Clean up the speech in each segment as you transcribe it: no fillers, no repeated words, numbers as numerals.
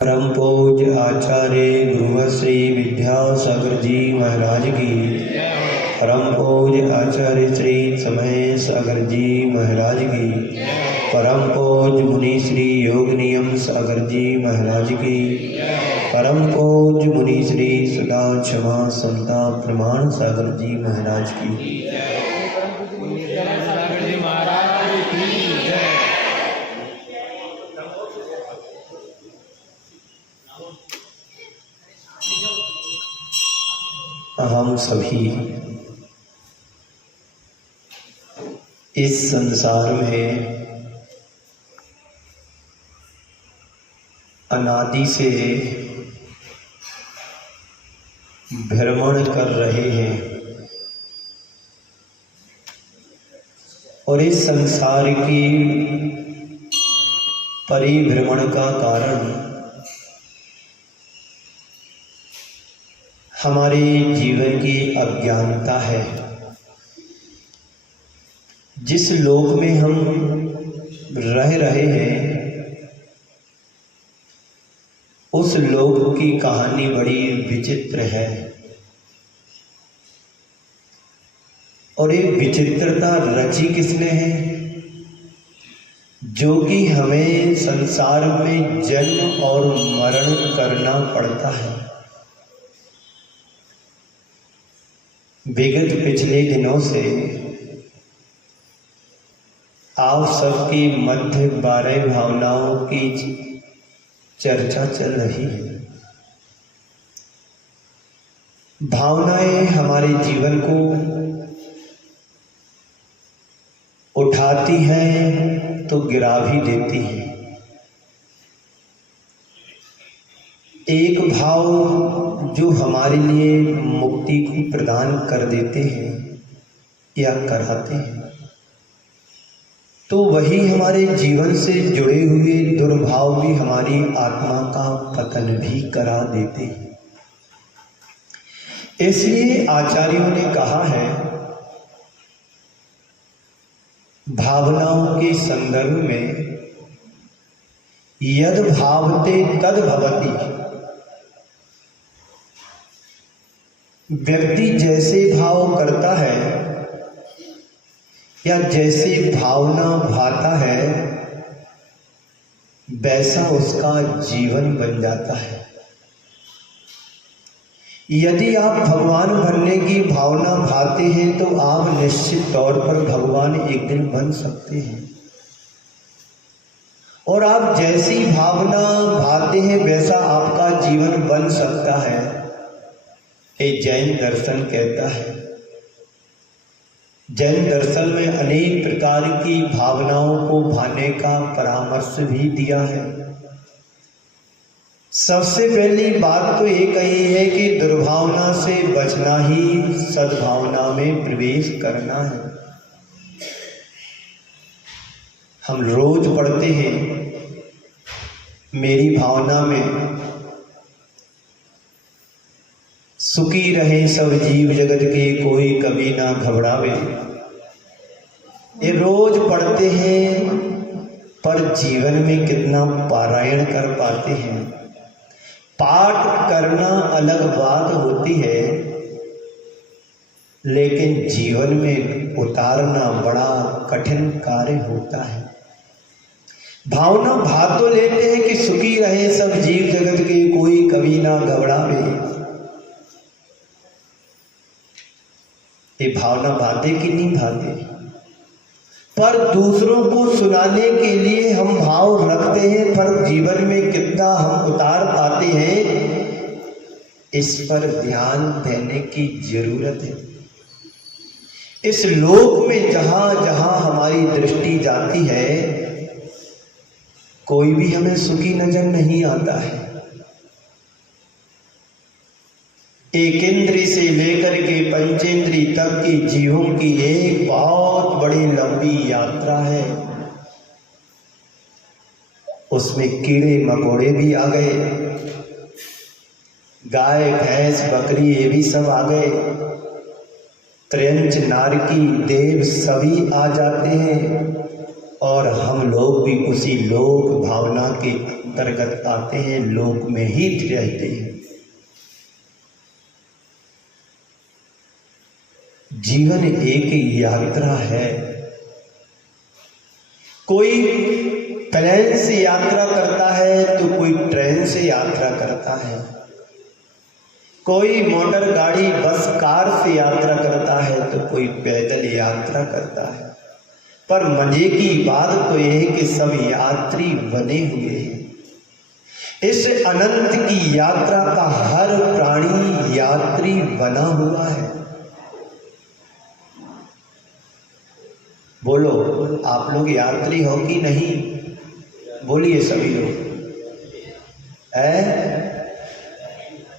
परम पूज्य आचार्य गुरुश्री विद्यासागर जी महाराज की, परम पूज्य आचार्य श्री समय सागर जी महाराज की, परम पूज्य मुनि श्री योग नियम सागर जी महाराज की, परम पूज्य मुनि श्री सदा क्षमा समता प्रमाण सागर जी महाराज की। हम सभी इस संसार में अनादि से भ्रमण कर रहे हैं और इस संसार की परिभ्रमण का कारण हमारे जीवन की अज्ञानता है। जिस लोक में हम रह रहे हैं उस लोक की कहानी बड़ी विचित्र है और ये विचित्रता रची किसने है, जो कि हमें संसार में जन्म और मरण करना पड़ता है। विगत पिछले दिनों से आप सबकी मध्य 12 भावनाओं की चर्चा चल रही है। भावनाएं हमारे जीवन को उठाती हैं तो गिरा भी देती हैं। एक भाव जो हमारे लिए मुक्ति को प्रदान कर देते हैं या कराते हैं, तो वही हमारे जीवन से जुड़े हुए दुर्भाव भी हमारी आत्मा का पतन भी करा देते हैं। इसलिए आचार्यों ने कहा है, भावनाओं के संदर्भ में यद भावते तद भवति। व्यक्ति जैसे भाव करता है या जैसी भावना भाता है वैसा उसका जीवन बन जाता है। यदि आप भगवान बनने की भावना भाते हैं तो आप निश्चित तौर पर भगवान एक दिन बन सकते हैं और आप जैसी भावना भाते हैं वैसा आपका जीवन बन सकता है। ये जैन दर्शन कहता है। जैन दर्शन में अनेक प्रकार की भावनाओं को भाने का परामर्श भी दिया है। सबसे पहली बात तो ये कही है कि दुर्भावना से बचना ही सद्भावना में प्रवेश करना है। हम रोज पढ़ते हैं, मेरी भावना में सुखी रहे सब जीव जगत के, कोई कभी ना घबरावे। ये रोज पढ़ते हैं पर जीवन में कितना पारायण कर पाते हैं। पाठ करना अलग बात होती है, लेकिन जीवन में उतारना बड़ा कठिन कार्य होता है। भावना भा तो लेते हैं कि सुखी रहे सब जीव जगत के, कोई कभी ना घबरावे। ये भावना भाते कि नहीं भाते, पर दूसरों को सुनाने के लिए हम भाव रखते हैं, पर जीवन में कितना हम उतार पाते हैं इस पर ध्यान देने की जरूरत है। इस लोक में जहां जहां हमारी दृष्टि जाती है कोई भी हमें सुखी नजर नहीं आता है। एक इंद्री से लेकर के पंचेंद्री तक की जीवों की एक बहुत बड़ी लंबी यात्रा है। उसमें कीड़े मकोड़े भी आ गए, गाय भैंस बकरी ये भी सब आ गए, त्रयंच नारकी देव सभी आ जाते हैं और हम लोग भी उसी लोक भावना के अंतर्गत आते हैं, लोक में ही रहते हैं। जीवन एक यात्रा है। कोई प्लेन से यात्रा करता है तो कोई ट्रेन से यात्रा करता है, कोई मोटर गाड़ी बस कार से यात्रा करता है तो कोई पैदल यात्रा करता है। पर मजे की बात तो यह है कि सब यात्री बने हुए हैं। इस अनंत की यात्रा का हर प्राणी यात्री बना हुआ है। बोलो, आप लोग यात्री हो कि नहीं? बोलिए सभी लोग।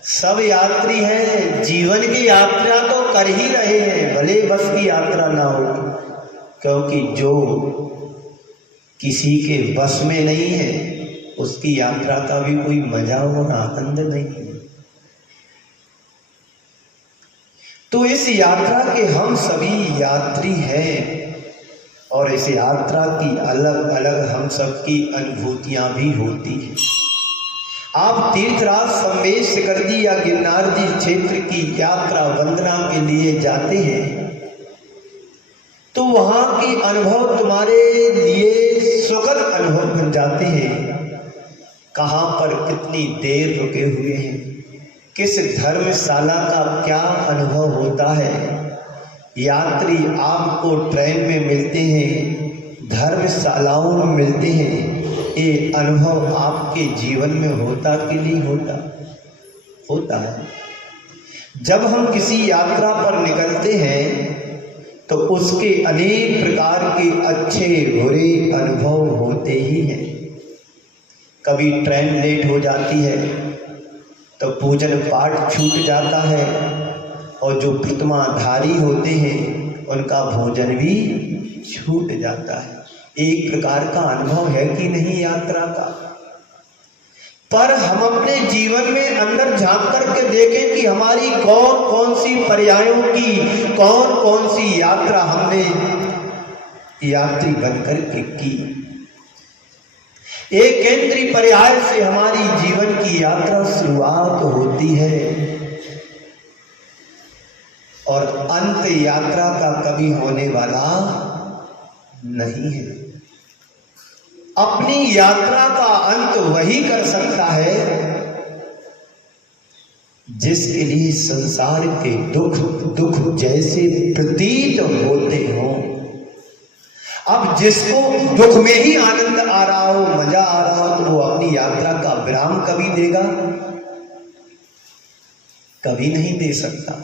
सब यात्री हैं। जीवन की यात्रा तो कर ही रहे हैं, भले बस की यात्रा ना हो, क्योंकि जो किसी के बस में नहीं है उसकी यात्रा का भी कोई मजा और आनंद नहीं है। तो इस यात्रा के हम सभी यात्री हैं और इस यात्रा की अलग अलग हम सबकी अनुभूतियां भी होती हैं। आप तीर्थराज सम्मेश शिखर जी या गिरनार जी क्षेत्र की यात्रा वंदना के लिए जाते हैं तो वहां की अनुभव तुम्हारे लिए सुखद अनुभव बन जाते हैं। कहां पर कितनी देर रुके हुए हैं, किस धर्मशाला का क्या अनुभव होता है। यात्री आपको ट्रेन में मिलते हैं, धर्मशालाओं में मिलते हैं। ये अनुभव आपके जीवन में होता कि नहीं होता? होता है। जब हम किसी यात्रा पर निकलते हैं तो उसके अनेक प्रकार के अच्छे बुरे अनुभव होते ही हैं। कभी ट्रेन लेट हो जाती है तो पूजन पाठ छूट जाता है और जो प्रतिमाधारी होते हैं उनका भोजन भी छूट जाता है। एक प्रकार का अनुभव है कि नहीं यात्रा का? पर हम अपने जीवन में अंदर झांक करके देखें कि हमारी कौन कौन सी पर्यायों की, कौन कौन सी यात्रा हमने यात्री बनकर के की। एक केंद्रीय पर्याय से हमारी जीवन की यात्रा शुरुआत होती है और अंत यात्रा का कभी होने वाला नहीं है। अपनी यात्रा का अंत वही कर सकता है जिसके लिए संसार के दुख जैसे प्रतीत होते हों। अब जिसको दुख में ही आनंद आ रहा हो, मजा आ रहा हो, तो वो अपनी यात्रा का विराम कभी देगा? कभी नहीं दे सकता।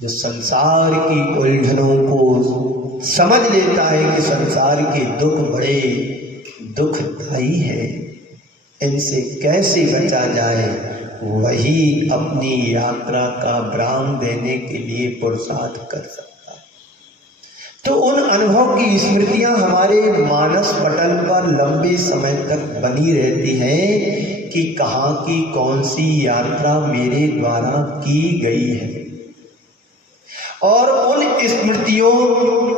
जो संसार की उलझनों को समझ लेता है कि संसार के दुख बड़े दुखदायी है, इनसे कैसे बचा जाए, वही अपनी यात्रा का विराम देने के लिए पुरुषार्थ कर सकता है। तो उन अनुभव की स्मृतियां हमारे मानस पटल पर लंबे समय तक बनी रहती हैं कि कहाँ की कौन सी यात्रा मेरे द्वारा की गई है। और उन स्मृतियों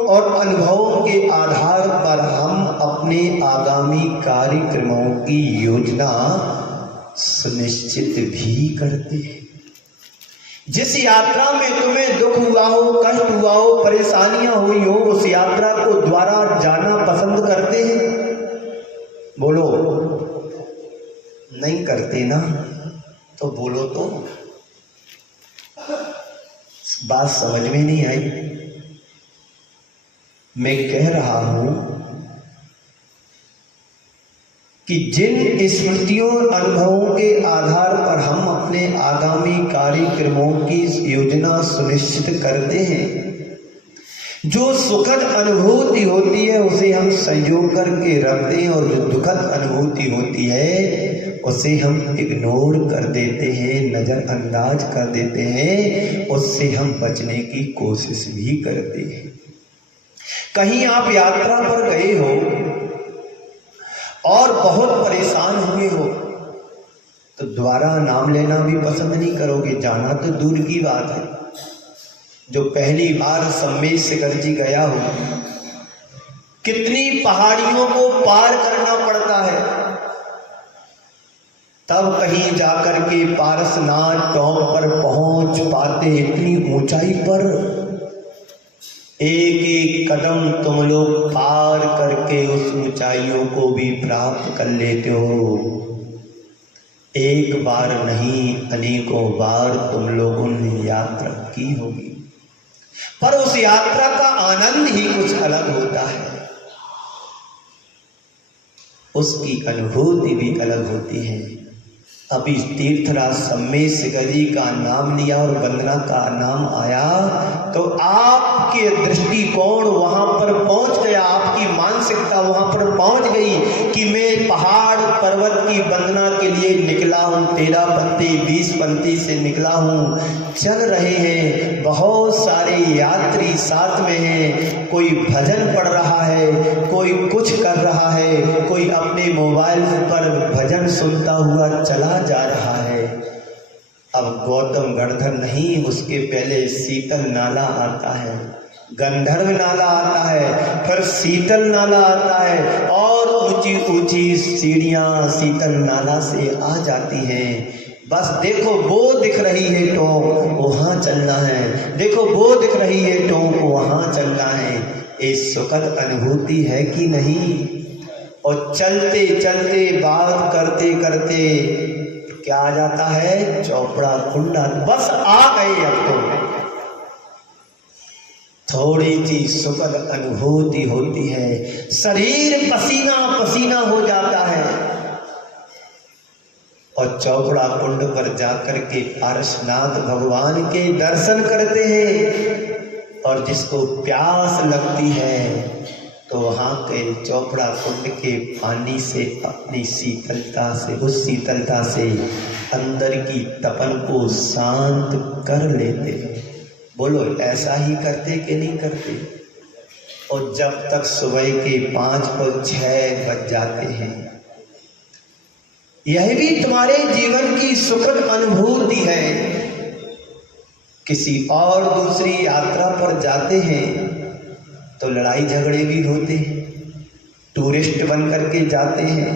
और अनुभवों के आधार पर हम अपने आगामी कार्यक्रमों की योजना सुनिश्चित भी करते हैं। जिस यात्रा में तुम्हें दुख हुआ हो, कष्ट हुआ हो, परेशानियां हुई हो, उस यात्रा को द्वारा जाना पसंद करते हैं? बोलो, नहीं करते ना? तो बोलो तो। बात समझ में नहीं आई। मैं कह रहा हूं कि जिन स्मृतियों और अनुभवों के आधार पर हम अपने आगामी कार्यक्रमों की योजना सुनिश्चित करते हैं, जो सुखद अनुभूति होती है उसे हम संजो करके रखते हैं और जो दुखद अनुभूति होती है उसे हम इग्नोर कर देते हैं, नज़रअंदाज कर देते हैं, उससे हम बचने की कोशिश भी करते हैं। कहीं आप यात्रा पर गए हो और बहुत परेशान हुए हो तो दोबारा नाम लेना भी पसंद नहीं करोगे, जाना तो दूर की बात है। जो पहली बार सम्मेश शिखर जी गया हो, कितनी पहाड़ियों को पार करना पड़ता है, तब कहीं जाकर के पारसनाथ टॉप पर पहुंच पाते। इतनी ऊंचाई पर एक एक कदम तुम लोग पार करके उस ऊंचाइयों को भी प्राप्त कर लेते हो। एक बार नहीं अनेकों बार तुम लोगों ने यात्रा की होगी, पर उस यात्रा का आनंद ही कुछ अलग होता है, उसकी अनुभूति भी अलग होती है। अभी तीर्थराज सम्मेशकर जी का नाम लिया और वंदना का नाम आया तो आपके दृष्टिकोण वहां पर पहुंच गया, आपकी मानसिकता वहां पर पहुंच गई कि मैं पहाड़ पर्वत की वंदना के लिए निकला हूं। 13 पंक्ति 20 पंक्ति से निकला हूं। चल रहे हैं, बहुत सारे यात्री साथ में हैं, कोई भजन पढ़ रहा है, कोई कुछ कर रहा है, कोई अपने मोबाइल पर भजन सुनता हुआ चला जा रहा है। अब गौतम गणधर नहीं, उसके पहले शीतल नाला आता है, गंधर्व नाला आता है, फिर शीतल नाला आता है और ऊंची ऊंची सीढ़ियां शीतल नाला से आ जाती हैं। बस देखो वो दिख रही है तो वहां चलना है, देखो वो दिख रही है तो वहां चलना है। ये सुखद अनुभूति है कि नहीं? और चलते चलते बात करते करते क्या आ जाता है? चौपड़ा कुंडा। बस आ गए, अब तो थोड़ी सी सुखद अनुभूति होती है, शरीर पसीना पसीना हो जाता है और चौपड़ा कुंड पर जाकर के पारसनाथ भगवान के दर्शन करते हैं। और जिसको प्यास लगती है तो वहाँ के चौपड़ा कुंड के पानी से अपनी शीतलता से, उस शीतलता से अंदर की तपन को शांत कर लेते हैं। बोलो ऐसा ही करते कि नहीं करते? और जब तक सुबह के 5 और 6 बज जाते हैं, यह भी तुम्हारे जीवन की सुखद अनुभूति है। किसी और दूसरी यात्रा पर जाते हैं तो लड़ाई झगड़े भी होते हैं, टूरिस्ट बन करके जाते हैं,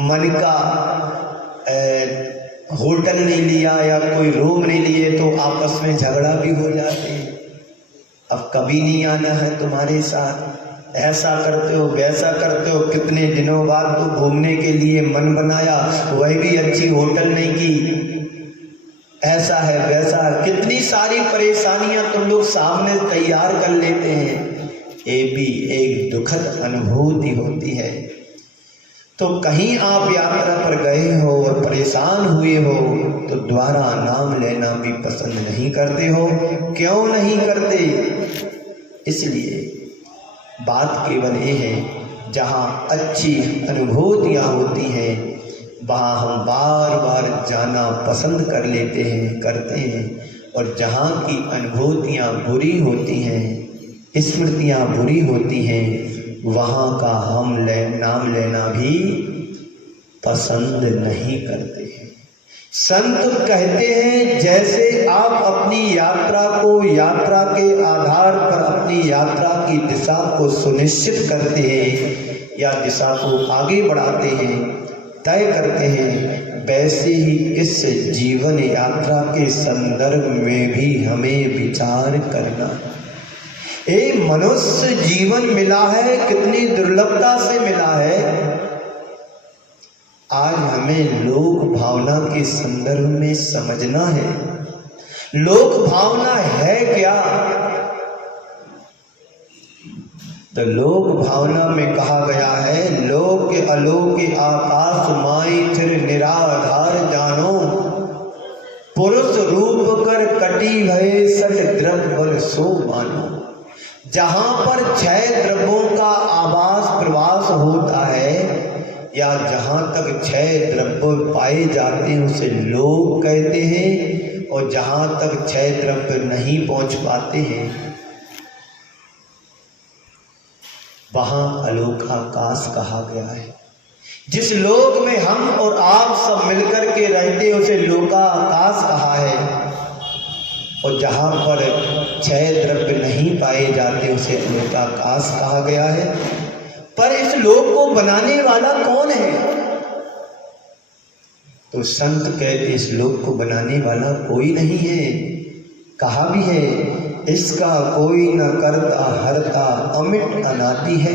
मन का होटल नहीं लिया या कोई रूम नहीं लिए तो आपस में झगड़ा भी हो जाते हैं। अब कभी नहीं आना है तुम्हारे साथ, ऐसा करते हो वैसा करते हो। कितने दिनों बाद तो घूमने के लिए मन बनाया, वही भी अच्छी होटल नहीं की, ऐसा है वैसा। कितनी सारी परेशानियां तुम लोग सामने तैयार कर लेते हैं। ये भी एक दुखद अनुभूति होती है। तो कहीं आप यात्रा पर गए हो और परेशान हुए हो तो दोबारा नाम लेना भी पसंद नहीं करते हो। क्यों नहीं करते? इसलिए बात केवल ये है, जहाँ अच्छी अनुभूतियाँ होती हैं वहाँ हम बार बार जाना पसंद कर लेते हैं, करते हैं। और जहाँ की अनुभूतियाँ बुरी होती हैं, स्मृतियाँ बुरी होती हैं, वहाँ का हम नाम लेना भी पसंद नहीं करते हैं। संत कहते हैं जैसे आप अपनी यात्रा को, यात्रा के आधार पर अपनी यात्रा की दिशा को सुनिश्चित करते हैं या दिशा को आगे बढ़ाते हैं, तय करते हैं, वैसे ही इस जीवन यात्रा के संदर्भ में भी हमें विचार करना। ये मनुष्य जीवन मिला है, कितनी दुर्लभता से मिला है। आज हमें लोक भावना के संदर्भ में समझना है। लोक भावना है क्या? तो लोक भावना में कहा गया है, लोक अलोक आकाश माई थिर निराधार जानो, पुरुष रूप कर कटी भय सट द्रव्य सो मानो। जहाँ पर 6 द्रव्यों का आवास प्रवास होता है या जहाँ तक 6 द्रव्य पाए जाते हैं उसे लोक कहते हैं, और जहाँ तक 6 द्रव्य नहीं पहुँच पाते हैं वहाँ अलोकाकाश कहा गया है। जिस लोक में हम और आप सब मिलकर के रहते उसे लोकाकाश कहा है, और जहाँ पर 6 द्रव्य नहीं पाए जाते उसे लोकाकाश कहा गया है। पर इस लोक को बनाने वाला कौन है? तो संत कहते इस लोक को बनाने वाला कोई नहीं है। कहा भी है, इसका कोई न करता हरता अमिट अनादि है।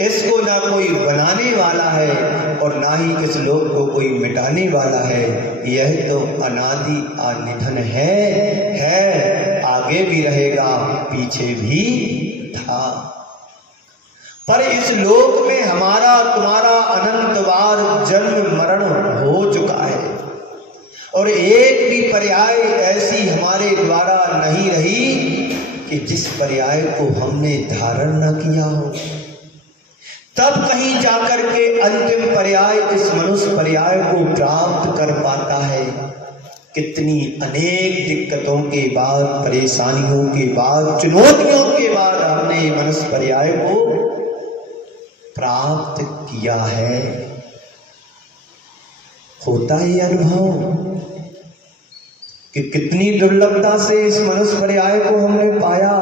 इसको ना कोई बनाने वाला है और ना ही इस लोक को कोई मिटाने वाला है। यह तो अनादि अनिधन है, आगे भी रहेगा, पीछे भी था। पर इस लोक में हमारा तुम्हारा अनंत बार जन्म मरण हो चुका है और एक भी पर्याय ऐसी हमारे द्वारा नहीं रही कि जिस पर्याय को हमने धारण न किया हो। तब कहीं जाकर के अंतिम पर्याय इस मनुष्य पर्याय को प्राप्त कर पाता है। कितनी अनेक दिक्कतों के बाद, परेशानियों के बाद, चुनौतियों के बाद हमने मनुष्य पर्याय को प्राप्त किया है। होता है अनुभव कि कितनी दुर्लभता से इस मनुष्य पर्याय को हमने पाया।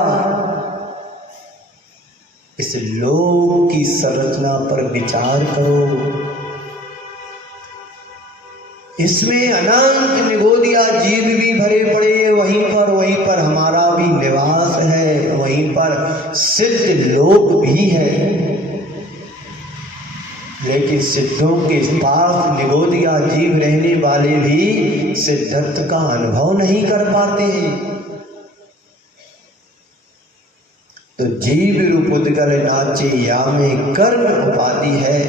इस लोक की संरचना पर विचार करो। इसमें अनंत निगोदिया जीव भी भरे पड़े, वहीं पर हमारा भी निवास है, वहीं पर सिद्ध लोक भी है। लेकिन सिद्धों के पास निगोदिया जीव रहने वाले भी सिद्धत्व का अनुभव नहीं कर पाते हैं। तो जीव रूपुद्गल नाचे या में कर्म उपाधि है।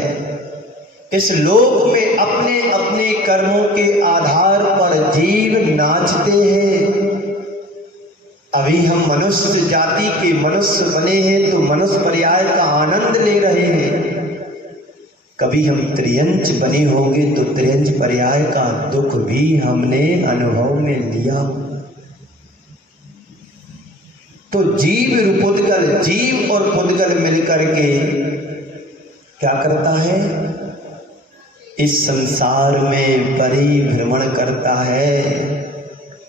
इस लोक में अपने अपने कर्मों के आधार पर जीव नाचते हैं। अभी हम मनुष्य जाति के मनुष्य बने हैं तो मनुष्य पर्याय का आनंद ले रहे हैं। कभी हम त्रियंच बने होंगे तो त्रियंच पर्याय का दुख भी हमने अनुभव में लिया। तो जीव रूपुद्गल, जीव और पुद्गल मिलकर के क्या करता है? इस संसार में परिभ्रमण करता है।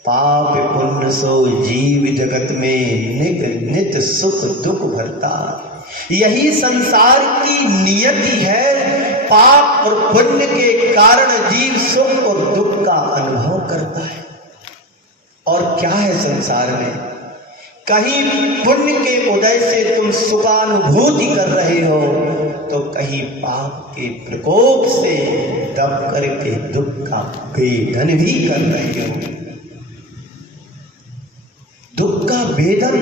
पाप पुण्य सो जीव जगत में नित नित सुख दुख भरता। यही संसार की नियति है। पाप और पुण्य के कारण जीव सुख और दुख का अनुभव करता है। और क्या है संसार में? कहीं पुण्य के उदय से तुम सुखानुभूति कर रहे हो तो कहीं पाप के प्रकोप से दब करके दुख का वेदन भी कर रहे हो। दुख का वेदन।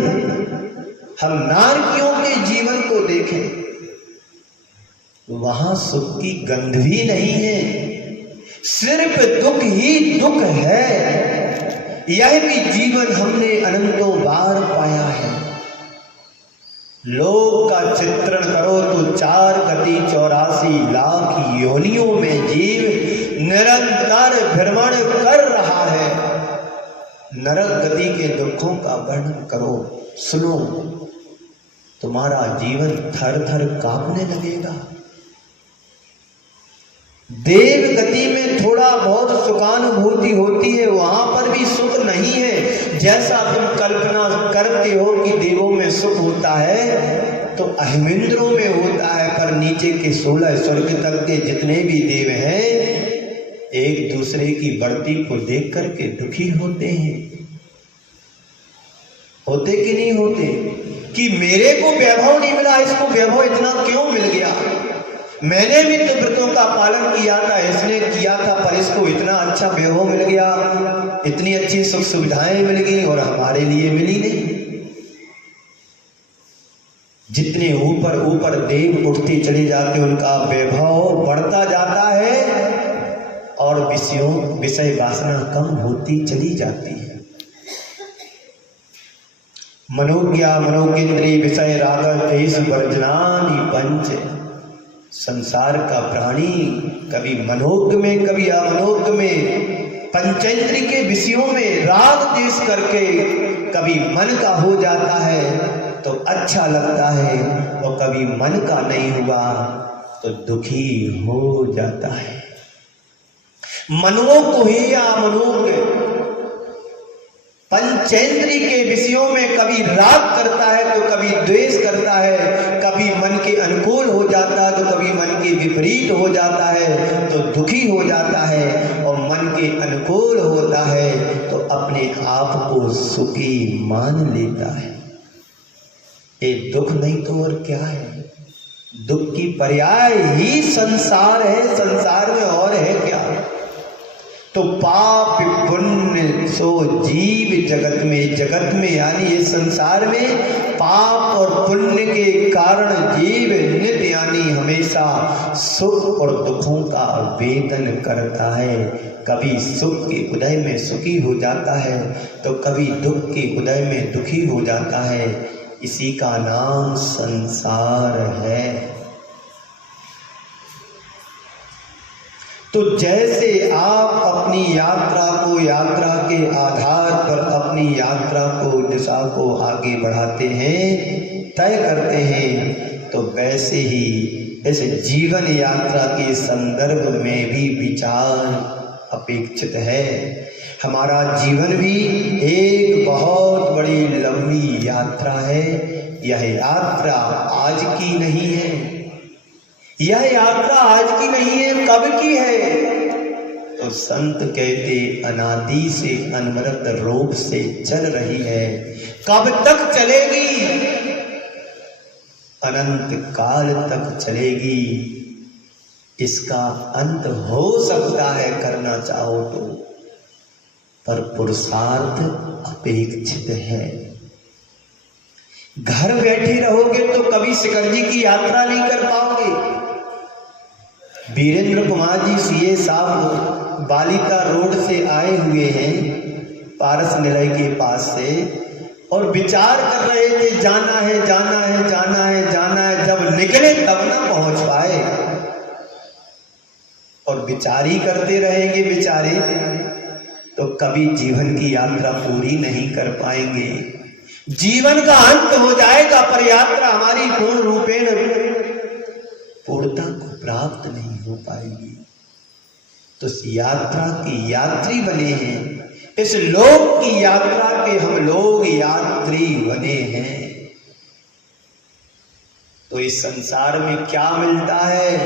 हम नारकियों के जीवन को देखें, वहां सुख की गंध भी नहीं है, सिर्फ दुख ही दुख है। यह भी जीवन हमने अनंतों बार पाया है। लोक का चित्रण करो तो 4 गति 84 लाख योनियों में जीव निरंतर भ्रमण कर रहा है। नरक गति के दुखों का वर्णन करो, सुनो, तुम्हारा जीवन थर थर कांपने लगेगा। देव गति में थोड़ा बहुत सुखानुभूति होती है, वहां पर भी सुख नहीं है। जैसा तुम कल्पना करते हो कि देवों में सुख होता है तो अहिमिंद्रों में होता है, पर नीचे के 16 स्वर्ग तक के जितने भी देव हैं एक दूसरे की बढ़ती को देख करके दुखी होते हैं। होते कि नहीं होते? कि मेरे को वैभव नहीं मिला, इसको वैभव इतना क्यों मिल गया? मैंने भी तो व्रतों का पालन किया था, इसने किया था, पर इसको इतना अच्छा वैभव मिल गया, इतनी अच्छी सुख सुविधाएं मिल गई और हमारे लिए मिली नहीं। जितने ऊपर ऊपर देव उठते चले जाते उनका वैभव बढ़ता जाता है और विषय वासना कम होती चली जाती है। मनोज्ञा मनोकेंद्रीय विषय राग देश वर्जनानि पंच। संसार का प्राणी कभी मनोज्ञ में कभी अमनोज्ञ में पंचेंद्रिय के विषयों में राग देश करके कभी मन का हो जाता है तो अच्छा लगता है और कभी मन का नहीं हुआ तो दुखी हो जाता है। मनोक हो या मनोज्ञ, पंचेंद्रिय के विषयों में कभी राग करता है तो कभी द्वेष करता है, कभी मन के अनुकूल हो जाता है तो कभी मन के विपरीत हो जाता है तो दुखी हो जाता है, और मन के अनुकूल होता है तो अपने आप को सुखी मान लेता है। ये दुख नहीं तो और क्या है? दुख की पर्याय ही संसार है, संसार में और है क्या? तो पाप पुण्य सो जीव जगत में, जगत में यानी ये संसार में पाप और पुण्य के कारण जीव नित्य यानी हमेशा सुख और दुखों का वेदन करता है। कभी सुख के उदय में सुखी हो जाता है तो कभी दुख के उदय में दुखी हो जाता है। इसी का नाम संसार है। तो जैसे आप अपनी यात्रा को, यात्रा के आधार पर अपनी यात्रा को, दिशा को आगे बढ़ाते हैं, तय करते हैं, तो वैसे ही इस जीवन यात्रा के संदर्भ में भी विचार अपेक्षित है। हमारा जीवन भी एक बहुत बड़ी लंबी यात्रा है। यह यात्रा आज की नहीं है, यह यात्रा आज की नहीं है, कब की है? तो संत कहते अनादि से अनवरत रूप से चल रही है। कब तक चलेगी? अनंत काल तक चलेगी। इसका अंत हो सकता है करना चाहो तो, पर पुरुषार्थ अपेक्षित है। घर बैठे रहोगे तो कभी शिखर जी की यात्रा नहीं कर पाओगे। वीरेंद्र कुमार जी सीए साहब बालिका रोड से आए हुए हैं, पारस निलय के पास से, और विचार कर रहे थे जाना है जाना है जाना है जाना है। जब निकले तब ना पहुंच पाए, और विचार ही करते रहेंगे बेचारे तो कभी जीवन की यात्रा पूरी नहीं कर पाएंगे। जीवन का अंत हो जाएगा पर यात्रा हमारी पूर्ण रूपेण पूर्णता को प्राप्त नहीं हो पाएगी। तो इस यात्रा की यात्री बने हैं, इस लोक की यात्रा के हम लोग यात्री बने हैं। तो इस संसार में क्या मिलता है?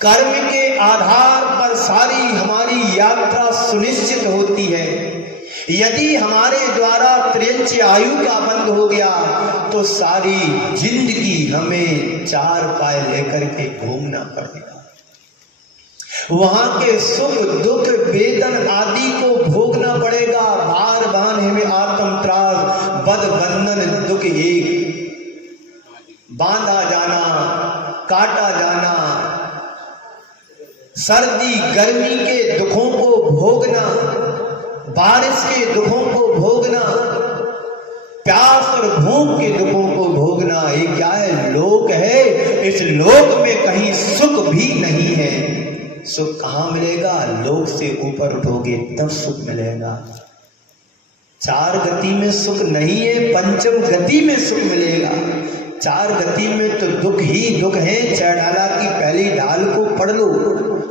कर्म के आधार पर सारी हमारी यात्रा सुनिश्चित होती है। यदि हमारे द्वारा त्रियंच आयु का बंद हो गया तो सारी जिंदगी हमें चार पाए लेकर के घूमना पड़ेगा। वहां के सुख दुख वेदन आदि को भोगना पड़ेगा। भार बांधे में आत्म त्रास बद बंधन दुख एक, बांधा जाना, काटा जाना, सर्दी गर्मी के दुखों को भोगना, बारिश के दुखों को भोगना, प्यास और भूख के दुखों को भोगना। ये क्या है? लोक है। इस लोक में कहीं सुख भी नहीं है। सुख कहाँ मिलेगा? लोक से ऊपर उठोगे तब सुख मिलेगा। चार गति में सुख नहीं है, पंचम गति में सुख मिलेगा। चार गति में तो दुख ही दुख है। चढ़ाला की पहली ढाल को पढ़ लो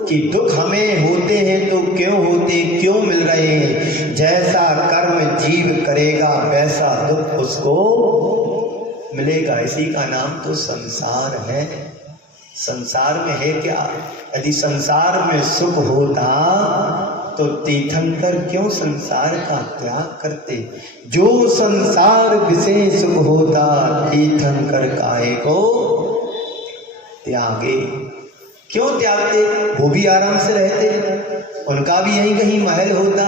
कि दुख हमें होते हैं तो क्यों होते, क्यों मिल रहे हैं। जैसा कर्म जीव करेगा वैसा दुख उसको मिलेगा। इसी का नाम तो संसार है। संसार में है क्या? यदि संसार में सुख होता तो तीर्थंकर क्यों संसार का त्याग करते? जो संसार विषय सुख होता तीर्थंकर काहे को त्यागे? क्यों त्यागते? वो भी आराम से रहते, उनका भी यहीं कहीं महल होता।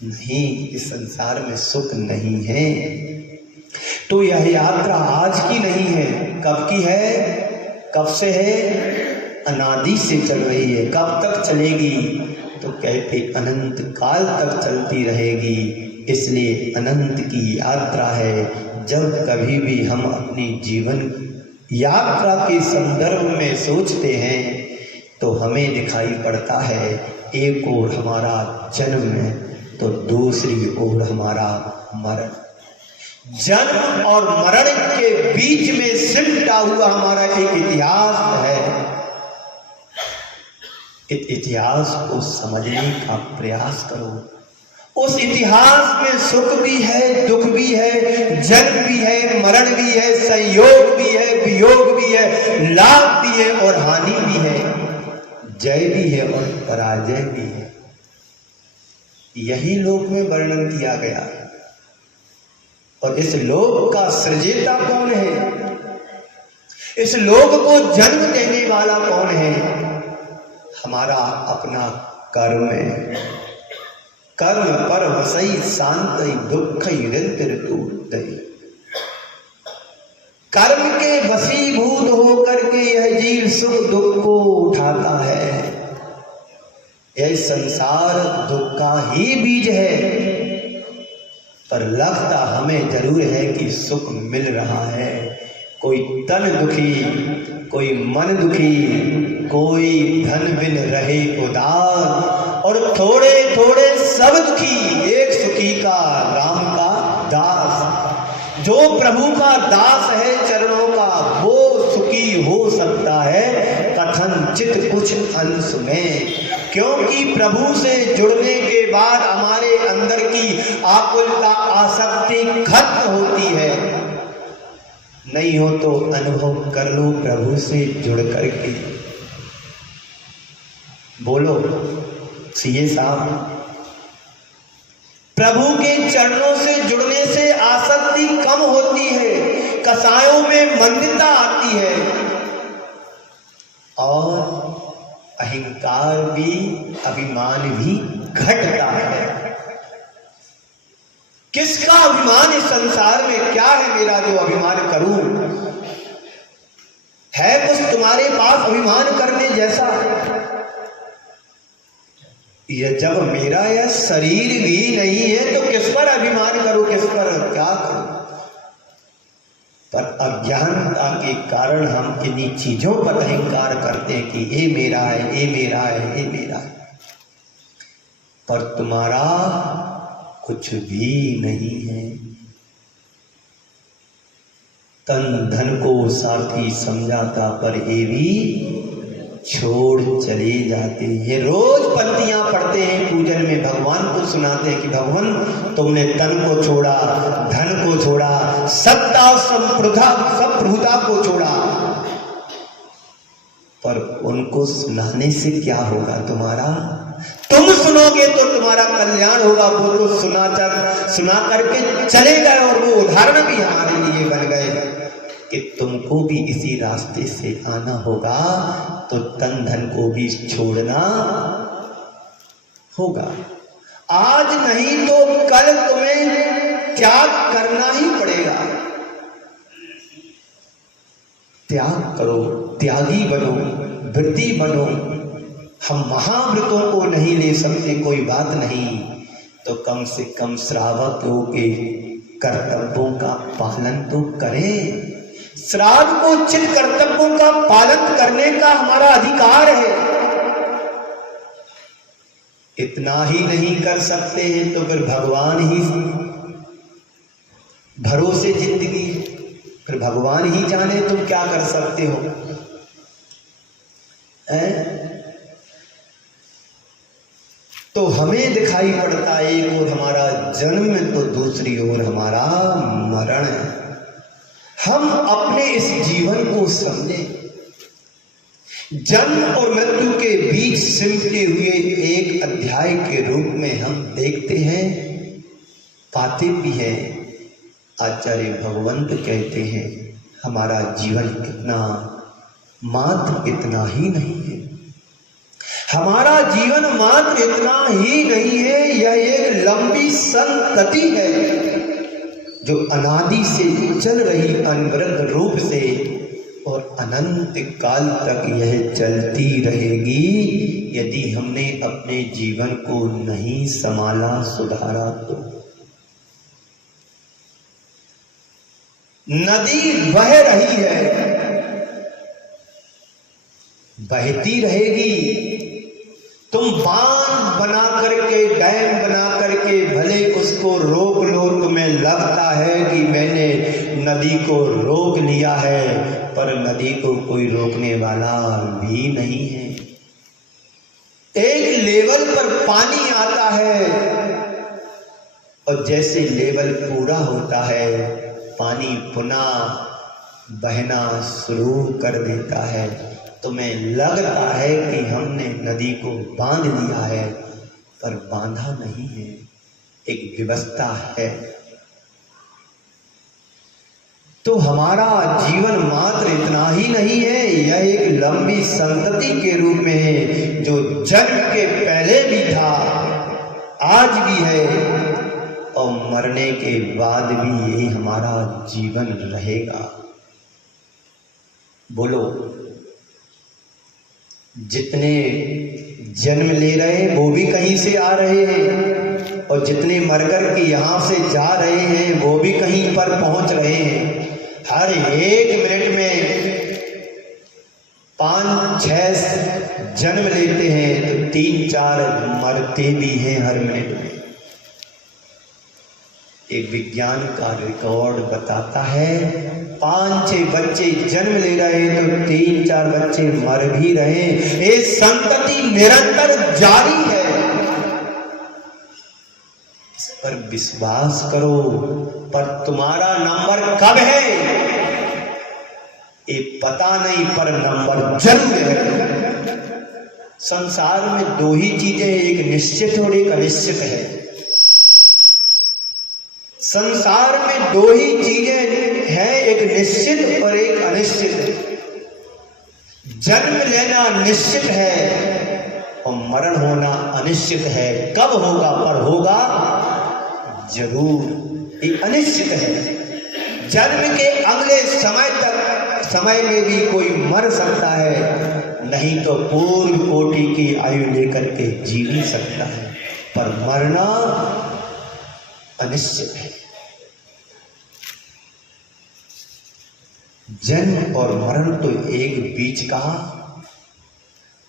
नहीं, इस संसार में सुख नहीं है। तो यह यात्रा आज की नहीं है। कब की है? कब से है? अनादि से चल रही है। कब तक चलेगी? तो कहते अनंत काल तक चलती रहेगी। इसलिए अनंत की यात्रा है। जब कभी भी हम अपनी जीवन यात्रा के संदर्भ में सोचते हैं तो हमें दिखाई पड़ता है एक ओर हमारा जन्म है तो दूसरी ओर हमारा मरण। जन्म और मरण के बीच में सिमटा हुआ हमारा एक इतिहास है। इस इतिहास को समझने का प्रयास करो उस इतिहास में सुख भी है, दुख भी है, जन्म भी है, मरण भी है, संयोग भी है, वियोग भी है, लाभ भी है और हानि भी है, जय भी है और पराजय भी है। यही लोक में वर्णन किया गया। और इस लोक का सृजेता कौन है? इस लोक को जन्म देने वाला कौन है? हमारा अपना कर्म है। कर्म पर वसई शांत दुख कर्म के वशीभूत होकर के यह जीव सुख दुख को उठाता है। यह संसार दुख का ही बीज है, पर लगता हमें जरूर है कि सुख मिल रहा है। कोई तन दुखी, कोई मन दुखी, कोई धन बिन रहे उदार, और थोड़े थोड़े सब दुखी, एक सुखी का राम का दास। जो प्रभु का दास है चरणों का, वो सुखी हो सकता है कथनचित कुछ अंश में, क्योंकि प्रभु से जुड़ने के बाद हमारे अंदर की आकुलता, आसक्ति खत्म होती है। नहीं हो तो अनुभव कर लो प्रभु से जुड़ करके। बोलो सीए साहब, प्रभु के चरणों से जुड़ने से आसक्ति कम होती है, कसायों में मंदता आती है और अहंकार भी, अभिमान भी घटता है। किसका अभिमान इस संसार में? क्या है मेरा जो अभिमान करूं? है कुछ तुम्हारे पास अभिमान करने जैसा? यह जब मेरा यह शरीर भी नहीं है तो किस पर अभिमान करूं, किस पर क्या करूं? पर अज्ञानता के कारण हम इन्हीं चीजों पर अहंकार करते हैं कि ये मेरा है, ये मेरा है, ये मेरा है, पर तुम्हारा कुछ भी नहीं है। तन धन को साथी समझाता पर ये भी छोड़ चले जाते हैं। रोज पंक्तियां पढ़ते हैं पूजन में, भगवान को सुनाते हैं कि भगवान तुमने तन को छोड़ा, धन को छोड़ा, सत्ता संप्रभुता को छोड़ा, पर उनको सुनाने से क्या होगा? तुम्हारा तुम सुनोगे तो तुम्हारा कल्याण होगा। वो तो सुना करके चले गए और वो उदाहरण भी हमारे लिए बन गए कि तुमको भी इसी रास्ते से आना होगा, तो तन धन को भी छोड़ना होगा। आज नहीं तो कल तुम्हें त्याग करना ही पड़ेगा। त्याग करो, त्यागी बनो, व्रती बनो। हम महाव्रतों को नहीं ले सकते, कोई बात नहीं, तो कम से कम श्रावकों के कर्तव्यों का पालन तो करें। श्राद्ध को चित कर्तव्यों का पालन करने का हमारा अधिकार है। इतना ही नहीं कर सकते हैं तो फिर भगवान ही भरोसे जिंदगी, फिर भगवान ही जाने तुम क्या कर सकते हो। तो हमें दिखाई पड़ता है एक ओर हमारा जन्म तो दूसरी ओर हमारा मरण है। हम अपने इस जीवन को समझें। जन्म और मृत्यु के बीच सिमटे हुए एक अध्याय के रूप में हम देखते हैं, पाते भी हैं। आचार्य भगवंत कहते हैं हमारा जीवन कितना मात्र इतना ही नहीं है। हमारा जीवन मात्र इतना ही नहीं है, यह एक लंबी संतति है जो अनादि से चल रही अनवरत रूप से और अनंत काल तक यह चलती रहेगी यदि हमने अपने जीवन को नहीं संभाला, सुधारा तो। नदी बह रही है, बहती रहेगी। तुम बांध बना करके, डैम बना करके भले उसको रोक लो, तुम्हें लगता है कि मैंने नदी को रोक लिया है, पर नदी को कोई रोकने वाला भी नहीं है। एक लेवल पर पानी आता है और जैसे लेवल पूरा होता है पानी पुनः बहना शुरू कर देता है। तुम्हें लगता है कि हमने नदी को बांध लिया है, पर बांधा नहीं है, एक व्यवस्था है। तो हमारा जीवन मात्र इतना ही नहीं है, यह एक लंबी संतति के रूप में है, जो जन्म के पहले भी था, आज भी है और मरने के बाद भी यही हमारा जीवन रहेगा। बोलो, जितने जन्म ले रहे हैं वो भी कहीं से आ रहे हैं, और जितने मरकर के यहाँ से जा रहे हैं वो भी कहीं पर पहुंच रहे हैं। हर एक मिनट में 5-6 जन्म लेते हैं तो 3-4 मरते भी हैं हर मिनट में। एक विज्ञान का रिकॉर्ड बताता है 5-6 बच्चे जन्म ले रहे हैं तो 3-4 बच्चे मर भी रहे। ये संतति निरंतर जारी है, इस पर विश्वास करो। पर तुम्हारा नंबर कब है ये पता नहीं, पर नंबर जरूर है। संसार में 2 ही चीजें, एक निश्चित और एक अनिश्चित है। संसार में 2 ही चीजें हैं, एक निश्चित और एक अनिश्चित। जन्म लेना निश्चित है और मरण होना अनिश्चित है। कब होगा, पर होगा जरूर। ये अनिश्चित है। जन्म के अगले समय में भी कोई मर सकता है, नहीं तो पूर्व कोटि की आयु लेकर के जी भी सकता है, पर मरना अनिश्चित है। जन्म और मरण तो एक बीच का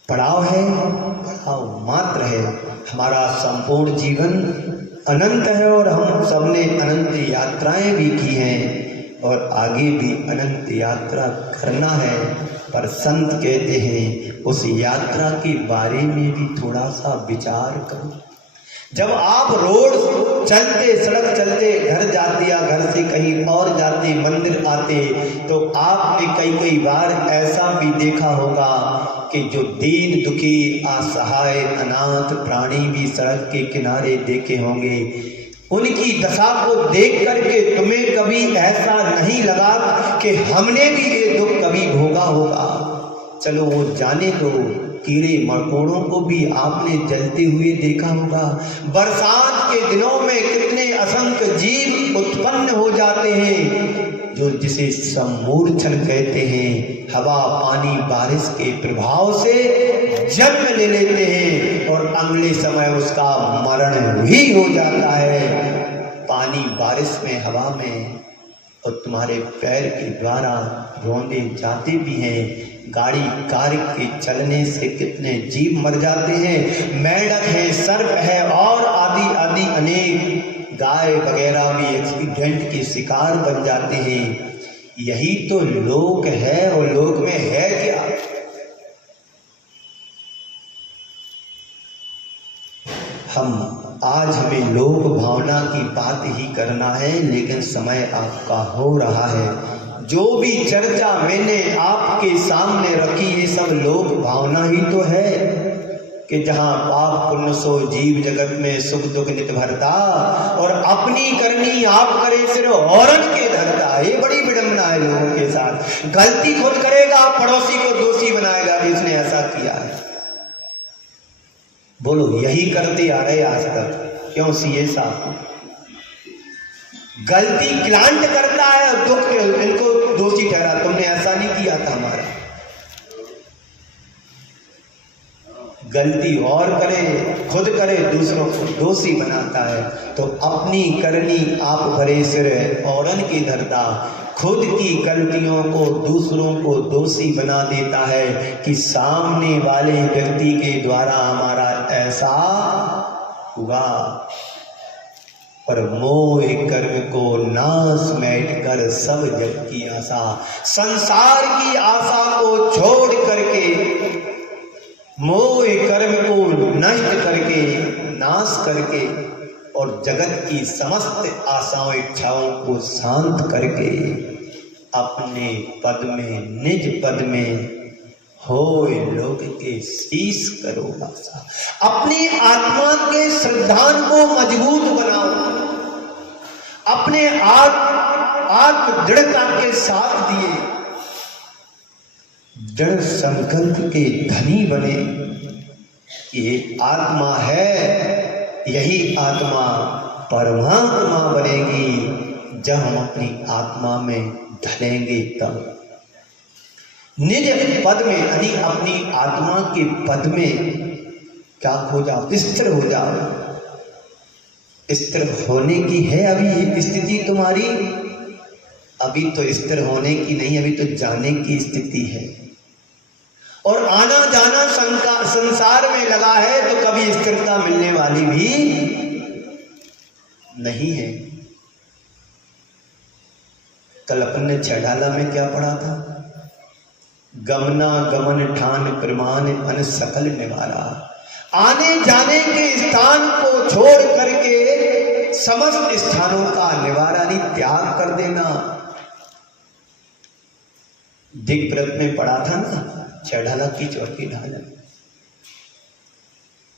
पड़ाव है, पड़ाव मात्र है। हमारा संपूर्ण जीवन अनंत है और हम सबने अनंत यात्राएं भी की हैं और आगे भी अनंत यात्रा करना है। पर संत कहते हैं उस यात्रा के बारे में भी थोड़ा सा विचार करो। जब आप रोड चलते, सड़क चलते, घर जाते या घर से कहीं और जाते, मंदिर आते, तो आपने कई बार ऐसा भी देखा होगा कि जो दीन दुखी असहाय अनाथ प्राणी भी सड़क के किनारे देखे होंगे। उनकी दशा को देख करके तुम्हें कभी ऐसा नहीं लगा कि हमने भी ये दुख कभी भोगा होगा? चलो वो जाने दो, कीड़े मकोड़ों को भी आपने जलते हुए देखा होगा। बरसात के दिनों में कितने असंख्य जीव उत्पन्न हो जाते हैं, जो जिसे सम्मूर्छन कहते हैं। हवा पानी बारिश के प्रभाव से जन्म ले लेते हैं और अगले समय उसका मरण भी हो जाता है। पानी बारिश में, हवा में, और तुम्हारे पैर के द्वारा रौंदे जाते भी हैं। गाड़ी कार के चलने से कितने जीव मर जाते हैं। मेंढक है, सर्प है और आदि आदि अनेक गाय वगैरह भी एक्सीडेंट के शिकार बन जाते हैं। यही तो लोक है, और लोक में है क्या? आज हमें लोक भावना की बात ही करना है, लेकिन समय आपका हो रहा है। जो भी चर्चा मैंने आपके सामने रखी, ये सब लोक भावना ही तो है कि जहाँ पाप पुण्य सो जीव जगत में सुख दुख नित भरता, और अपनी करनी आप करे सिर औरन के धरता। ये बड़ी विडंबना है लोगों के साथ। गलती खुद करेगा, पड़ोसी को दोषी बनाएगा कि इसने ऐसा किया है। बोलो, यही करते आ रहे आज तक। क्यों सीए साहब? गलती क्लांट करता है, दुख इनको दोषी ठहरा, तुमने ऐसा नहीं किया था हमारा। गलती और करे, खुद करे, दूसरों को दोषी बनाता है। तो अपनी करनी आप भरे सिर औरन की धरता। खुद की गलतियों को दूसरों को दोषी बना देता है कि सामने वाले व्यक्ति के द्वारा हमारा ऐसा हुआ। पर मोह कर्म को नाश मैट कर सब जग की आशा। संसार की आशा को छोड़ करके, मोह कर्म को नष्ट करके, नाश करके और जगत की समस्त आशाओं इच्छाओं को शांत करके अपने पद में, निज पद में होए लोक के शीश करो आशा। अपनी आत्मा के श्रद्धान को मजबूत बनाओ, अपने आत्म दृढ़ता के साथ दिए दृढ़ संकल्प के धनी बने। ये आत्मा है, यही आत्मा परमात्मा बनेगी जब हम अपनी आत्मा में ढलेंगे तब। निज पद में यानी अपनी आत्मा के पद में क्या हो जाओ, स्थिर हो जाओ। स्थिर होने की है अभी स्थिति तुम्हारी, अभी तो स्थिर होने की नहीं, अभी तो जाने की स्थिति है। और आना जाना संसार में लगा है तो कभी स्थिरता मिलने वाली भी नहीं है। कल अपन ने छडाला में क्या पढ़ा था? गमना गमन ठान प्रमाण अन सकल निवारा। आने जाने के स्थान को छोड़ करके समस्त स्थानों का निवारा नहीं, त्याग कर देना। दिग्व्रत में पढ़ा था ना, छडाला की चौथी ढालन।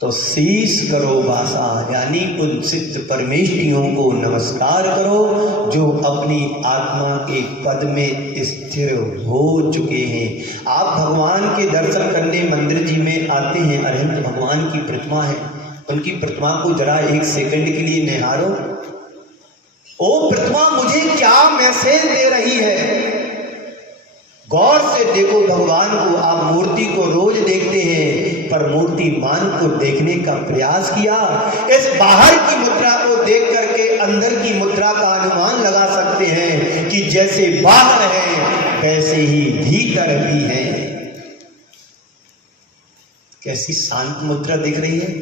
तो शीश करो वासा, यानी उन सिद्ध परमेष्ठियों को नमस्कार करो जो अपनी आत्मा के पद में स्थिर हो चुके हैं। आप भगवान के दर्शन करने मंदिर जी में आते हैं, अरहंत भगवान की प्रतिमा है, उनकी प्रतिमा को जरा एक सेकंड के लिए निहारो। ओ प्रतिमा मुझे क्या मैसेज दे रही है? गौर से देखो भगवान को। आप मूर्ति को रोज देखते हैं पर मूर्तिमान को देखने का प्रयास किया? इस बाहर की मुद्रा को देख करके अंदर की मुद्रा का अनुमान लगा सकते हैं कि जैसे बाहर है वैसे ही भीतर भी है। कैसी शांत मुद्रा दिख रही है।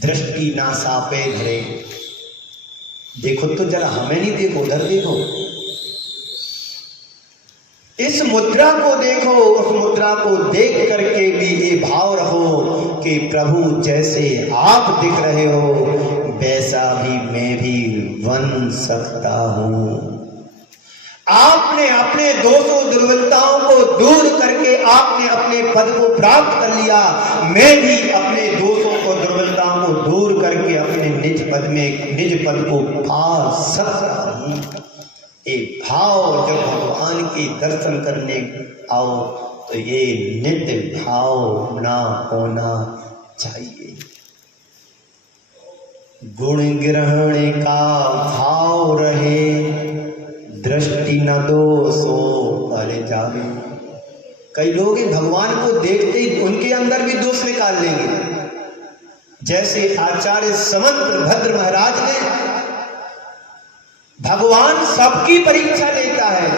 दृष्टि नासापे धरे। देखो तो जरा, हमें नहीं देखो, उधर देखो। इस मुद्रा को देखो, उस मुद्रा को देख करके भी ये भाव रखो कि प्रभु जैसे आप दिख रहे हो वैसा भी मैं भी बन सकता हूं। आपने अपने दोषों दुर्बलताओं को दूर करके आपने अपने पद को प्राप्त कर लिया, मैं भी अपने दोषों को दुर्बलताओं को दूर करके अपने निज पद में निज पद को पा सकता हूं। एक भाव जब भगवान के दर्शन करने आओ तो ये नित्य भाव ना होना चाहिए। गुण ग्रहण का भाव रहे, दृष्टि न दोषो पर जावे। कई लोग भगवान को देखते ही उनके अंदर भी दोष निकाल लेंगे। जैसे आचार्य समंत भद्र महाराज ने, भगवान सबकी परीक्षा लेता है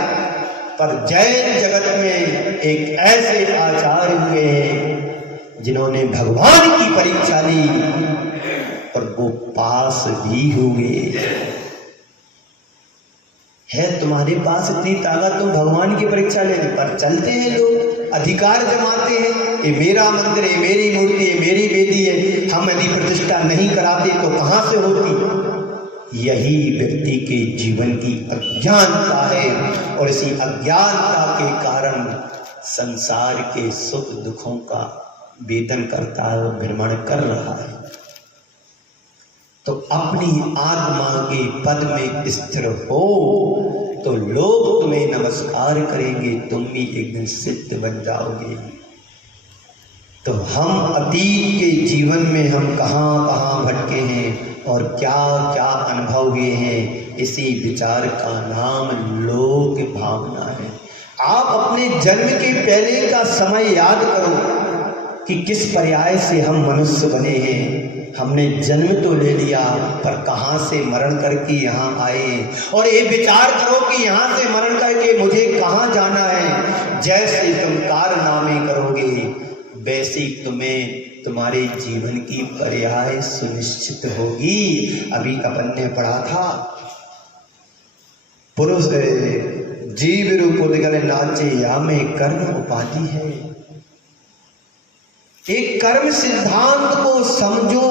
पर जैन जगत में एक ऐसे आचार्य हुए हैं जिन्होंने भगवान की परीक्षा ली और वो पास भी हुए। है तुम्हारे पास इतनी ताकत तुम भगवान की परीक्षा लेने पर चलते हैं लोग, अधिकार जमाते हैं, ये मेरा मंदिर है, मेरी मूर्ति है, मेरी वेदी है, हम यदि प्रतिष्ठा नहीं कराते तो कहां से होती। यही व्यक्ति के जीवन की अज्ञानता है और इसी अज्ञानता के कारण संसार के सुख दुखों का वेदन करता है, भ्रमण कर रहा है। तो अपनी आत्मा के पद में स्थिर हो तो लोग तुम्हें नमस्कार करेंगे, तुम भी एक दिन सिद्ध बन जाओगे। तो हम अतीत के जीवन में हम कहाँ कहाँ भटके हैं और क्या क्या अनुभव हुए हैं, इसी विचार का नाम लोक भावना है। आप अपने जन्म के पहले का समय याद करो कि किस पर्याय से हम मनुष्य बने हैं। हमने जन्म तो ले लिया पर कहाँ से मरण करके यहाँ आए, और ये विचार करो कि यहाँ से मरण करके मुझे कहाँ जाना है। जैसे तुम कारनामे करोगे वैसे तुम्हें तुम्हारे जीवन की पर्याय सुनिश्चित होगी। अभी अपन ने पढ़ा था, पुरुष जीव रूप उदगल नाचे या में कर्म उपाधि है। एक कर्म सिद्धांत को समझो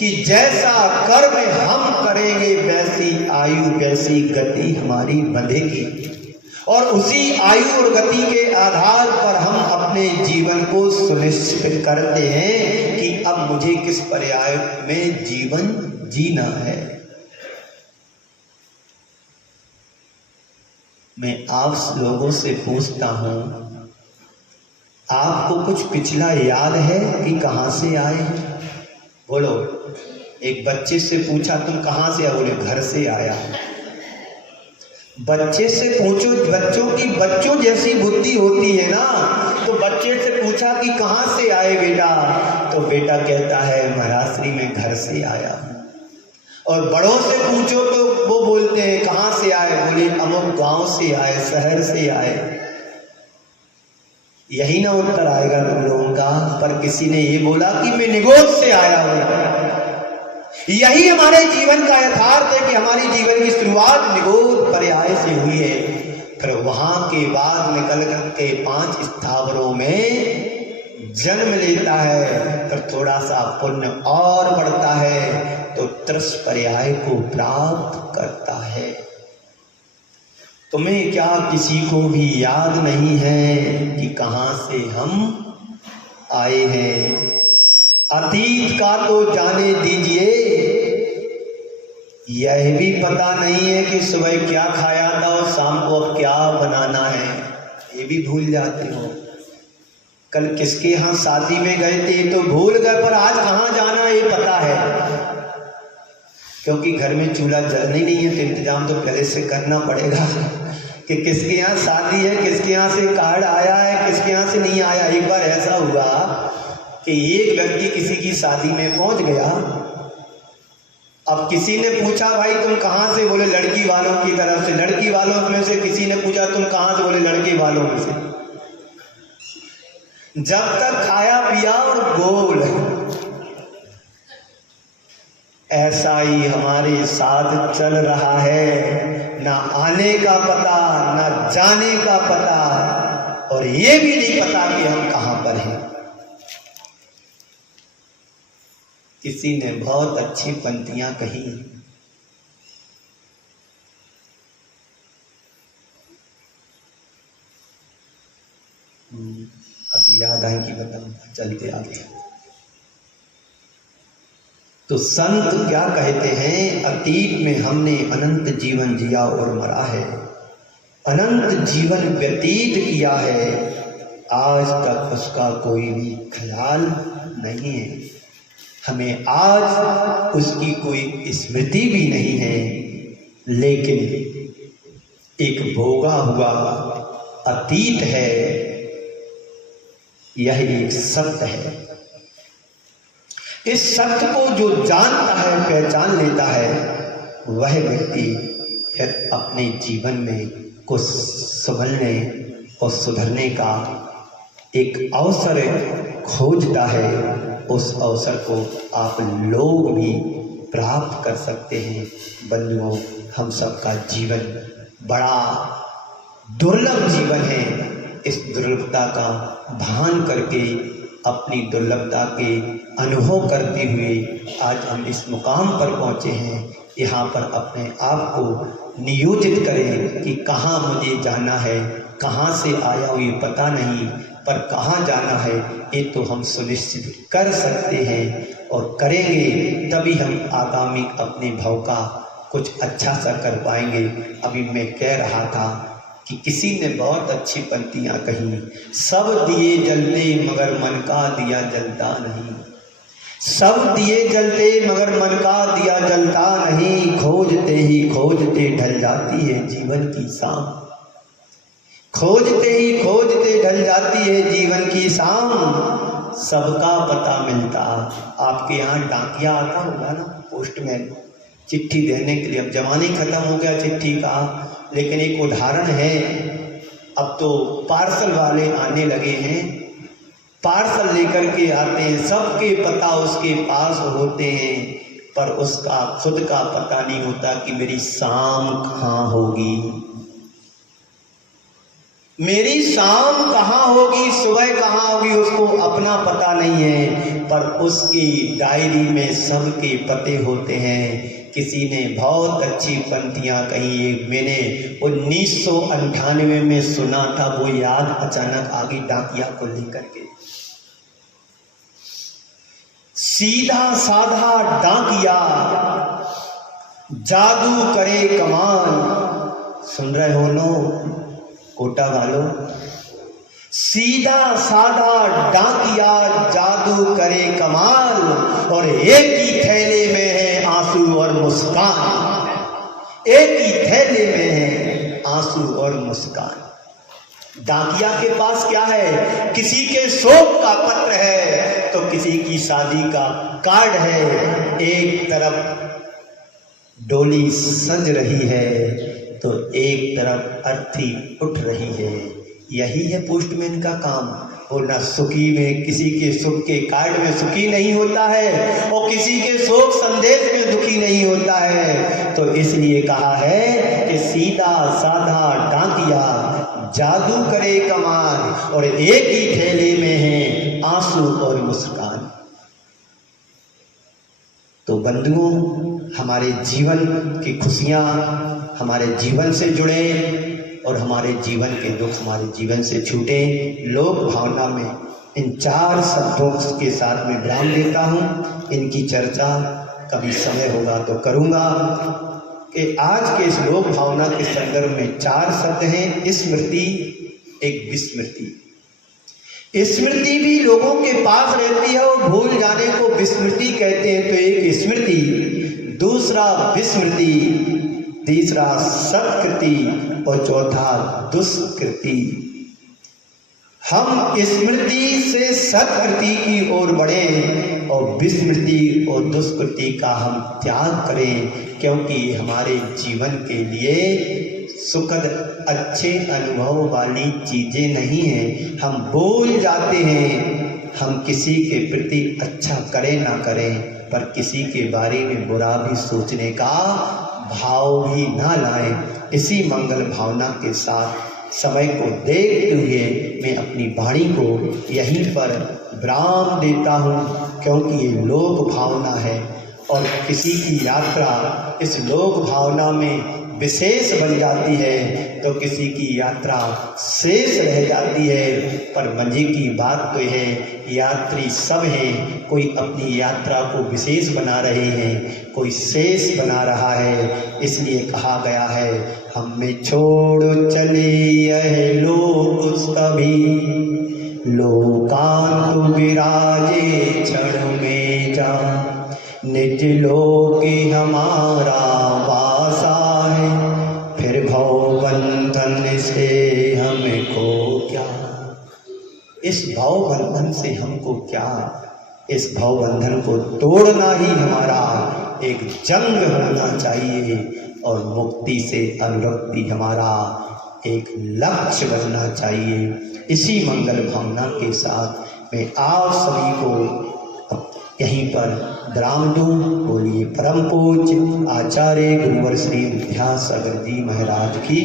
कि जैसा कर्म हम करेंगे वैसी आयु वैसी गति हमारी बंधेगी, और उसी आयु और गति के आधार पर हम अपने जीवन को सुनिश्चित करते हैं कि अब मुझे किस पर्याय में जीवन जीना है। मैं आप लोगों से पूछता हूं, आपको कुछ पिछला याद है कि कहां से आए? बोलो। एक बच्चे से पूछा तुम कहां से आए? बोले घर से आया। बच्चे से पूछो, बच्चों जैसी बुद्धि होती है ना, तो बच्चे से पूछा कि कहां से आए बेटा, तो बेटा कहता है महाराष्ट्री में घर से आया। और बड़ों से पूछो तो वो बोलते हैं कहां से आए? बोले अमुक गांव से आए, शहर से आए। यही ना उत्तर आएगा तुम लोगों का, पर किसी ने ये बोला कि मैं निगोद से आया हूं। यही हमारे जीवन का यथार्थ है कि हमारी जीवन की शुरुआत निगोद पर्याय से हुई है, फिर वहां के बाद निकल के 5 स्थावरों में जन्म लेता है, फिर थोड़ा सा पुण्य और बढ़ता है तो 30 पर्याय को प्राप्त करता है। तुम्हें क्या किसी को भी याद नहीं है कि कहां से हम आए हैं? अतीत का तो जाने दीजिए, यह भी पता नहीं है कि सुबह क्या खाया था और शाम को अब क्या बनाना है, ये भी भूल जाते हो। कल किसके यहाँ शादी में गए थे तो भूल गए, पर आज कहाँ जाना ये पता है, क्योंकि घर में चूल्हा जलना ही नहीं है तो इंतजाम तो पहले से करना पड़ेगा कि किसके यहाँ शादी है, किसके यहाँ से कार्ड आया है, किसके यहाँ से नहीं आया। एक बार ऐसा हुआ कि एक व्यक्ति किसी की शादी में पहुंच गया। अब किसी ने पूछा भाई तुम कहाँ से? बोले लड़की वालों की तरफ से। लड़की वालों में से किसी ने पूछा तुम कहाँ से? बोले लड़के वालों में से। जब तक खाया पिया और गोल। ऐसा ही हमारे साथ चल रहा है, ना आने का पता ना जाने का पता, और ये भी नहीं पता कि हम कहां पर हैं। किसी ने बहुत अच्छी पंक्तियां कही, अभी याद आएंगी बताऊंगा, चलते आगे। तो संत क्या कहते हैं? अतीत में हमने अनंत जीवन जिया और मरा है, अनंत जीवन व्यतीत किया है, आज तक उसका कोई भी ख्याल नहीं है। हमें आज उसकी कोई स्मृति भी नहीं है, लेकिन एक भोगा हुआ अतीत है, यह एक सत्य है। इस सत्य को जो जानता है, पहचान लेता है, वह व्यक्ति फिर अपने जीवन में कुछ संभलने और सुधरने का एक अवसर खोजता है। उस अवसर को आप लोग भी प्राप्त कर सकते हैं। बंधुओं, हम सबका जीवन बड़ा दुर्लभ जीवन है। इस दुर्लभता का भान करके, अपनी दुर्लभता के अनुभव करते हुए आज हम इस मुकाम पर पहुँचे हैं। यहाँ पर अपने आप को नियोजित करें कि कहाँ मुझे जाना है, कहाँ से आया हूँ ये पता नहीं, पर कहाँ जाना है ये तो हम सुनिश्चित कर सकते हैं, और करेंगे तभी हम आगामी अपने भाव का कुछ अच्छा सा कर पाएंगे। अभी मैं कह रहा था कि किसी ने बहुत अच्छी पंक्तियाँ कही, सब दिए जलते मगर मन का दिया जलता नहीं, सब दिए जलते मगर मन का दिया जलता नहीं, खोजते ही खोजते ढल जाती है जीवन की शाम, खोजते ही खोजते ढल जाती है जीवन की शाम, सबका पता मिलता। आपके यहाँ डाकिया आता होगा ना, पोस्टमैन, चिट्ठी देने के लिए। अब जमाने खत्म हो गया चिट्ठी का, लेकिन एक उदाहरण है, अब तो पार्सल वाले आने लगे हैं, पार्सल लेकर के आते हैं, सबके पता उसके पास होते हैं, पर उसका खुद का पता नहीं होता कि मेरी शाम कहाँ होगी, मेरी शाम कहाँ होगी, सुबह कहाँ होगी, उसको अपना पता नहीं है, पर उसकी डायरी में सबके पते होते हैं। किसी ने बहुत अच्छी पंक्तियाँ कही, मैंने 1998 में सुना था, वो याद अचानक आ गई डाकिया को लेकर के। सीधा साधा डाकिया जादू करे कमाल। सुन रहे हो लोग, कोटा वालों? सीधा साधा डाकिया जादू करे कमाल, और एक ही थैले में है आंसू और मुस्कान। एक ही थैले में है आंसू और मुस्कान। डाकिया के पास क्या है? किसी के शोक का पत्र है तो किसी की शादी का कार्ड है। एक तरफ डोली सज रही है तो एक तरफ अर्थी उठ रही है। यही है पोस्टमैन का काम। वो न सुखी में, किसी के सुख के कार्ड में सुखी नहीं होता है और किसी के शोक संदेश में दुखी नहीं होता है। तो इसलिए कहा है कि सीधा साधा डाकिया जादू करे कमाल, और एक ही थैले में है आंसू और मुस्कान। तो बंधुओं, हमारे जीवन की खुशियां हमारे जीवन से जुड़े और हमारे जीवन के दुख हमारे जीवन से छूटे। लोक भावना में इन 4 शब्दों के साथ में विराम देता हूँ। इनकी चर्चा कभी समय होगा तो करूँगा। कि आज के इस लोक भावना के संदर्भ में 4 शब्द हैं। स्मृति, एक विस्मृति। स्मृति भी लोगों के पास रहती है और भूल जाने को विस्मृति कहते हैं। तो एक स्मृति, दूसरा विस्मृति, तीसरा सत्कृति और चौथा दुष्कृति। हम स्मृति से सत्कृति की ओर बढ़े और विस्मृति और दुष्कृति का हम त्याग करें, क्योंकि हमारे जीवन के लिए सुखद अच्छे अनुभव वाली चीजें नहीं हैं। हम भूल जाते हैं। हम किसी के प्रति अच्छा करें ना करें, पर किसी के बारे में बुरा भी सोचने का भाव भी ना लाएं। इसी मंगल भावना के साथ समय को देखते हुए मैं अपनी वाणी को यहीं पर विराम देता हूँ, क्योंकि ये लोक भावना है और किसी की यात्रा इस लोक भावना में विशेष बन जाती है तो किसी की यात्रा शेष रह जाती है। पर मजे की बात तो है, यात्री सब हैं। कोई अपनी यात्रा को विशेष बना रहे हैं, कोई शेष बना रहा है। इसलिए कहा गया है, हमें छोड़ चले यह लोक सभी, लोकांत विराजे क्षण में जा, निज लोक हमारा वासा है, फिर भवबंधन से हमको क्या। इस भवबंधन से हमको क्या? इस भवबंधन को तोड़ना ही हमारा एक जंग होना चाहिए और मुक्ति से अनुरक्ति हमारा एक लक्ष्य बनना चाहिए। इसी मंगल भावना के साथ मैं आप सभी को यहीं पर विराम दूं। बोलिए परम पूज्य आचार्य गुरुवर श्री विद्यासागर जी महाराज की।